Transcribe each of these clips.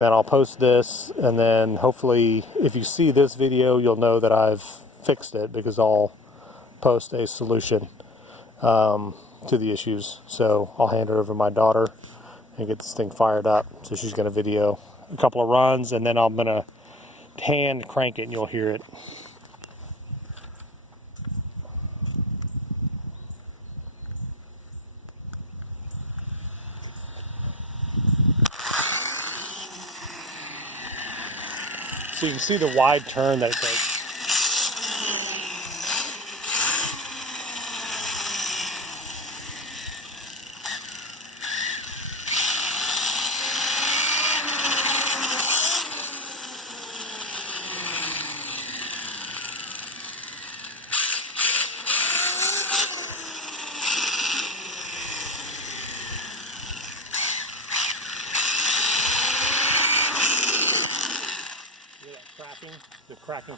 Then I'll post this, and then hopefully if you see this video, you'll know that I've fixed it, because I'll post a solution to the issues. So I'll hand it over to my daughter and get this thing fired up. So she's going to video a couple of runs, and then I'm going to hand crank it and you'll hear it. So you can see the wide turn that it takes. Hear that cracking? The cracking.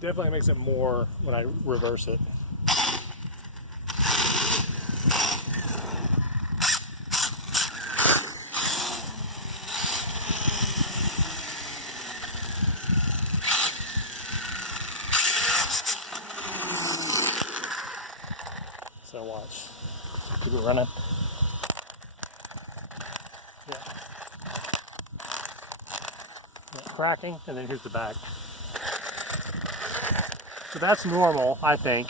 Definitely makes it more when I reverse it. So watch. Keep it running. Yeah. Cracking, and then here's the back. So that's normal, I think.